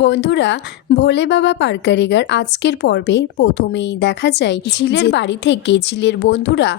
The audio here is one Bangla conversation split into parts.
বন্ধুরা, ভোলে বাবা পার কারিগর আজকের পর্বে প্রথমেই দেখা যায় ঝিলের বাড়ি থেকে ঝিলের বন্ধুরা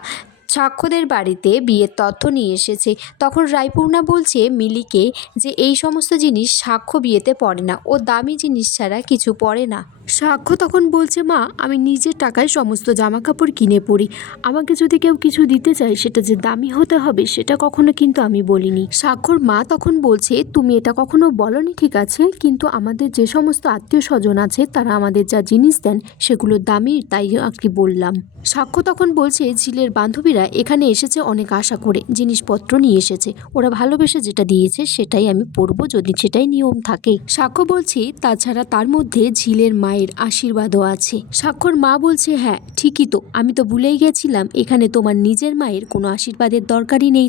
সাক্ষ্যদের বাড়িতে বিয়ের তথ্য নিয়ে এসেছে। তখন রায়পূর্ণা বলছে মিলিকে যে এই সমস্ত জিনিস সাক্ষ্য বিয়েতে পড়ে না, ও দামি জিনিস ছাড়া কিছু পড়ে না। সাক্ষ্য তখন বলছে, মা আমি নিজের টাকায় সমস্ত জামা কাপড় কিনে পরি, আমাকে যদি কেউ কিছু দিতে চায় সেটা যে দামি হতে হবে সেটা কখনো কিন্তু আমি বলিনি। সাক্ষ্যর মা তখন বলছে, তুমি এটা কখনো বলনি ঠিক আছে, কিন্তু আমাদের যে সমস্ত আত্মীয় স্বজন আছে তারা আমাদের যা জিনিস দেন সেগুলো দামি, তাই আর কি বললাম। সাক্ষ্য তখন বলছে, ঝিলের বান্ধবীরা এখানে এসেছে অনেক আশা করে, জিনিসপত্র নিয়ে এসেছে, ওরা ভালোবেসে যেটা দিয়েছে সেটাই আমি পরবো যদি সেটাই নিয়ম থাকে। সাক্ষ্য বলছে, তাছাড়া তার মধ্যে ঝিলের মায়ের আশীর্বাদও আছে। সাক্ষ্যর মা বলছে, হ্যাঁ ঠিকই তো, আমি তো ভুলেই গেছিলাম, এখানে তোমার নিজের মায়ের কোনো আশীর্বাদের দরকারই নেই,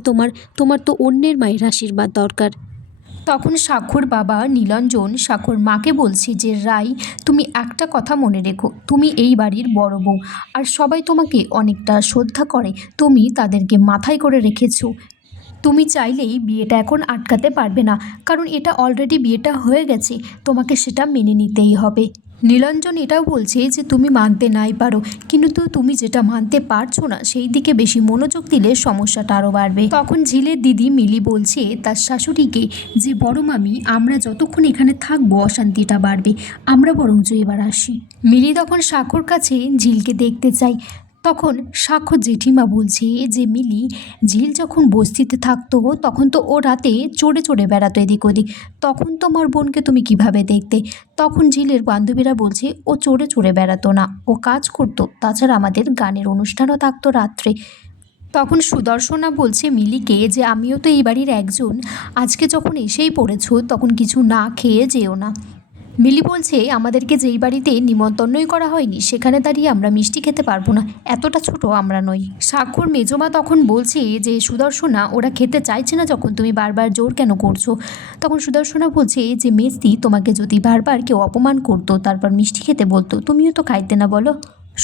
তোমার তো অন্যের মায়ের আশীর্বাদ দরকার। তখন সাক্ষ্যর বাবা নীলাঞ্জন সাক্ষ্যর মাকে বলছে যে, রাই তুমি একটা কথা মনে রেখো, তুমি এই বাড়ির বড় বউ, আর সবাই তোমাকে অনেকটা শ্রদ্ধা করে, তুমি তাদেরকে মাথায় করে রেখেছো। তুমি চাইলেই বিয়েটা এখন আটকাতে পারবে না, কারণ এটা অলরেডি বিয়েটা হয়ে গেছে, তোমাকে সেটা মেনে নিতেই হবে। নীলাঞ্জন এটাও বলছে যে তুমি মানতে নাই পারো, কিন্তু তুমি যেটা মানতে পারছো না সেই দিকে বেশি মনোযোগ দিলে সমস্যাটা আরও বাড়বে। তখন ঝিলের দিদি মিলি বলছে তার শাশুড়িকে যে, বড় মামি আমরা যতক্ষণ এখানে থাকবো অশান্তিটা বাড়বে, আমরা বরঞ্চ এবার আসি। মিলি তখন সাক্ষ্যর কাছে ঝিলকে দেখতে চাই। তখন সাক্ষ্য জেঠিমা বলছে যে, মিলি ঝিল যখন বস্তিতে থাকতো তখন তো ও রাতে চড়ে চড়ে বেড়াতো এদিক ওদিক, তখন তোমার বোনকে তুমি কিভাবে দেখতে? তখন ঝিলের বান্ধবীরা বলছে, ও চড়ে চড়ে বেড়াতো না, ও কাজ করতো, তাছাড়া আমাদের গানের অনুষ্ঠানও থাকতো রাত্রে। তখন সুদর্শনা বলছে মিলিকে যে, আমিও তো এই বাড়ির একজন, আজকে যখন এসেই পড়েছো তখন কিছু না খেয়ে যেও না। মিলি বলছে, আমাদেরকে যেই বাড়িতে নিমন্ত্রণই করা হয়নি সেখানে দাঁড়িয়ে আমরা মিষ্টি খেতে পারবো না, এতটা ছোট আমরা নই। সাক্ষর মেজমা তখন বলছে যে, সুদর্শনা ওরা খেতে চাইছে না যখন তুমি বারবার জোর কেন করছো? তখন সুদর্শনা বলছে যে, মেজদি তোমাকে যদি বারবার কেউ অপমান করতো তারপর মিষ্টি খেতে বলতো তুমিও তো খাইতে না বলো?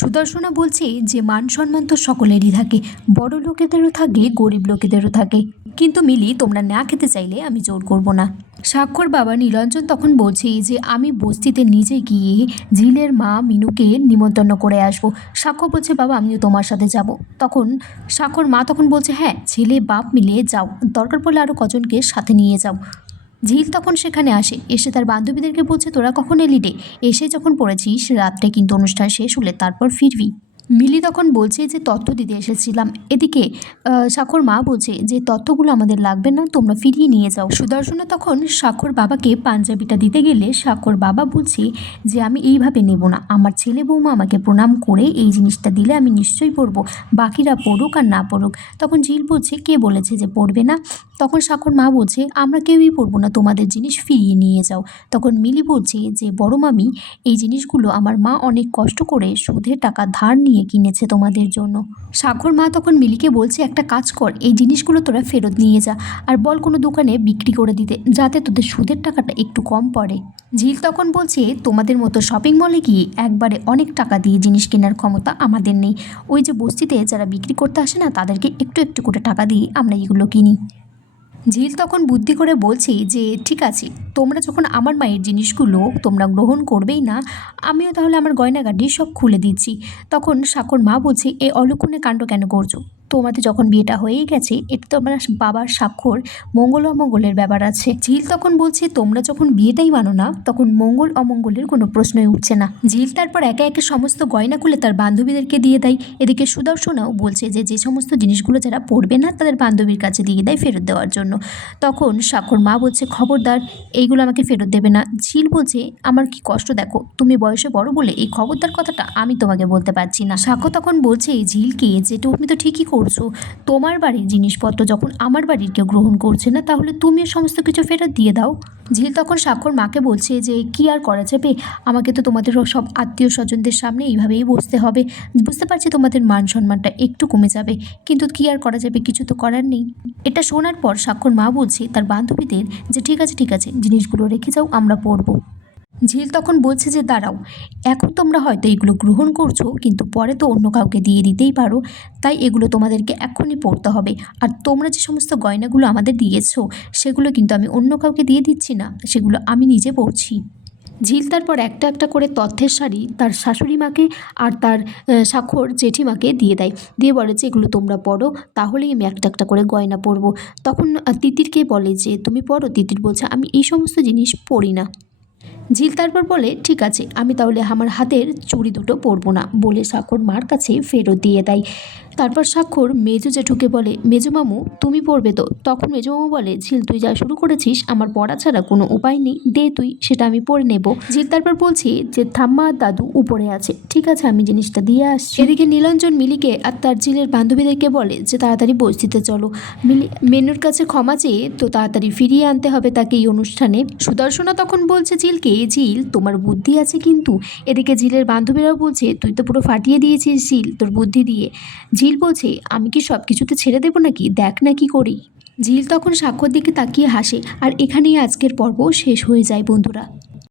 সুদর্শনা বলছে যে, মান সম্মান তো সকলেরই থাকে, বড় লোকেদেরও থাকে গরিব লোকেদেরও থাকে, কিন্তু মিলি তোমরা না খেতে চাইলে আমি জোর করব না। সাক্ষর বাবা নীলাঞ্জন তখন বলছে যে, আমি বস্তিতে নিজে গিয়ে ঝিলের মা মিনুকে নিমন্ত্রণ করে আসবো। সাক্ষ্য বলছে, বাবা আমিও তোমার সাথে যাব। তখন সাক্ষর মা তখন বলছে, হ্যাঁ ছেলে বাপ মিলে যাও, দরকার পড়লে আরও কজনকে সাথে নিয়ে যাও। ঝিল তখন সেখানে আসে, এসে তার বান্ধবীদেরকে বলছে, তোরা কখন এলি রে? এসে যখন পড়েছিস রাত্রে কিন্তু অনুষ্ঠান শেষ হলে তারপর ফিরবি। মিলি তখন বলছে যে, তথ্য দিতে এসেছিলাম। এদিকে সাক্ষর মা বলছে যে, তথ্যগুলো আমাদের লাগবে না, তোমরা ফিরিয়ে নিয়ে যাও। সুদর্শনা তখন সাক্ষর বাবাকে পাঞ্জাবিটা দিতে গেলে সাক্ষর বাবা বলছে যে, আমি এইভাবে নেব না, আমার ছেলে বৌমা আমাকে প্রণাম করে এই জিনিসটা দিলে আমি নিশ্চয়ই পরবো, বাকিরা পড়ুক আর না পড়ুক। তখন ঝিল বলছে, কে বলেছে যে পড়বে না? তখন সাক্ষর মা বলছে, আমরা কেউই পড়বো না, তোমাদের জিনিস ফিরিয়ে নিয়ে যাও। তখন মিলি বলছে যে, বড় মামি এই জিনিসগুলো আমার মা অনেক কষ্ট করে সুদের টাকা ধার নিয়ে কিনেছে তোমাদের জন্য। সাক্ষর মা তখন মিলিকে বলছে, একটা কাজ কর, এই জিনিসগুলো তোরা ফেরত নিয়ে যা, আর বল কোনো দোকানে বিক্রি করে দিতে, যাতে তোদের সুদের টাকাটা একটু কম পড়ে। ঝিল তখন বলছে, তোমাদের মতো শপিং মলে গিয়ে একবারে অনেক টাকা দিয়ে জিনিস কেনার ক্ষমতা আমাদের নেই, ওই যে বস্তিতে যারা বিক্রি করতে আসে না তাদেরকে একটু একটু করে টাকা দিয়ে আমরা এগুলো কিনি। ঝিল তখন বুদ্ধি করে বলছে যে, ঠিক আছে, তোমরা যখন আমার মায়ের জিনিসগুলো তোমরা গ্রহণ করবেই না, আমিও তাহলে আমার গয়নাগাটি সব খুলে দিচ্ছি। তখন সাক্ষর মা বলছে, এই অলক্ষণে কাণ্ড কেন করছো? তোমাদের যখন বিয়েটা হয়েই গেছে, এটা তো আমার বাবার স্বাক্ষর, মঙ্গল অমঙ্গলের ব্যাপার আছে। ঝিল তখন বলছে, তোমরা যখন বিয়েটাই মানো না তখন মঙ্গল অমঙ্গলের কোনো প্রশ্নই উঠছে না। ঝিল তারপর একে একে সমস্ত গয়না খুলে তার বান্ধবীদেরকে দিয়ে দেয়। এদিকে সুদর্শনাও বলছে যে, যে সমস্ত জিনিসগুলো যারা পড়বে না তাদের বান্ধবীর কাছে দিয়ে দেয় ফেরত দেওয়ার জন্য। তখন সাক্ষর মা বলছে, খবরদার এইগুলো আমাকে ফেরত দেবে না। ঝিল বলছে, আমার কি কষ্ট দেখো, তুমি বয়সে বড় বলে এই খবরদার কথাটা আমি তোমাকে বলতে পারছি না। সাক্ষ্য তখন বলছে ঝিলকে যে, তুমি তো ঠিকই করছো, তোমার বাড়ির জিনিসপত্র যখন আমার বাড়ির কেউ গ্রহণ করছে না তাহলে তুমিও সমস্ত কিছু ফেরত দিয়ে দাও। ঝিল তখন সাক্ষর মাকে বলছে যে, কি আর করা যাবে, আমাকে তো তোমাদের সব আত্মীয় স্বজনদের সামনে এইভাবেই বসতে হবে, বুঝতে পারছি তোমাদের মান সম্মানটা একটু কমে যাবে, কিন্তু কি আর করা যাবে, কিছু তো করার নেই। এটা শোনার পর সাক্ষর মা বলছে তার বান্ধবীদের যে, ঠিক আছে ঠিক আছে, জিনিসগুলো রেখে যাও, আমরা পড়বো। ঝিল তখন বলছে যে, দাঁড়াও, এখন তোমরা হয়তো এগুলো গ্রহণ করছো কিন্তু পরে তো অন্য কাউকে দিয়ে দিতেই পারো, তাই এগুলো তোমাদেরকে এখনই পড়তে হবে। আর তোমরা যে সমস্ত গয়নাগুলো আমাদের দিয়েছো সেগুলো কিন্তু আমি অন্য কাউকে দিয়ে দিচ্ছি না, সেগুলো আমি নিজে পড়ছি। ঝিল তারপর একটা একটা করে তথ্যের শাড়ি তার শাশুড়ি মাকে আর তার স্বাক্ষর জেঠিমাকে দিয়ে দেয়, দিয়ে বলে যে এগুলো তোমরা পড়ো, তাহলেই আমি একটা একটা করে গয়না পরবো। তখন তিতিরকে বলে যে তুমি পড়ো। তিতির বলছে আমি এই সমস্ত জিনিস পড়ি না। ঝিল তারপর বলে ঠিক আছে, আমি তাহলে আমার হাতের চুড়ি দুটো পরবো না, বলে স্বাক্ষর মার কাছে ফেরত দিয়ে দেয়। তারপর স্বাক্ষর মেজো জেঠুকে বলে মেজো মামু তুমি পড়বে তো? তখন মেজো মামু বলে ঝিল তুই যা শুরু করেছিস আমার পড়া ছাড়া কোনো উপায় নেই, দে তুই, সেটা আমি পড়ে নেব। ঝিল তারপর বলছে যে ঠাম্মা আর দাদু উপরে আছে, ঠিক আছে আমি জিনিসটা দিয়ে আসছি। এদিকে নীলাঞ্জন মিলিকে আর তার ঝিলের বান্ধবীদেরকে বলে যে তাড়াতাড়ি বসতিতে চলো, মিলি মেনুর কাছে ক্ষমা চেয়ে তো তাড়াতাড়ি ফিরিয়ে আনতে হবে তাকে এই অনুষ্ঠানে। সুদর্শনা তখন বলছে ঝিলকে ঝিল তোমার বুদ্ধি আছে কিন্তু। এদিকে ঝিলের বান্ধবীরাও বলছে তুই তো পুরো ফাটিয়ে দিয়েছিস ঝিল তোর বুদ্ধি দিয়ে। ঝিল বলছে আমি কি সব কিছুতে ছেড়ে দেবো নাকি, দেখ না কি করি। ঝিল তখন স্বাক্ষর দিকে তাকিয়ে হাসে। আর এখানেই আজকের পর্ব শেষ হয়ে যায় বন্ধুরা।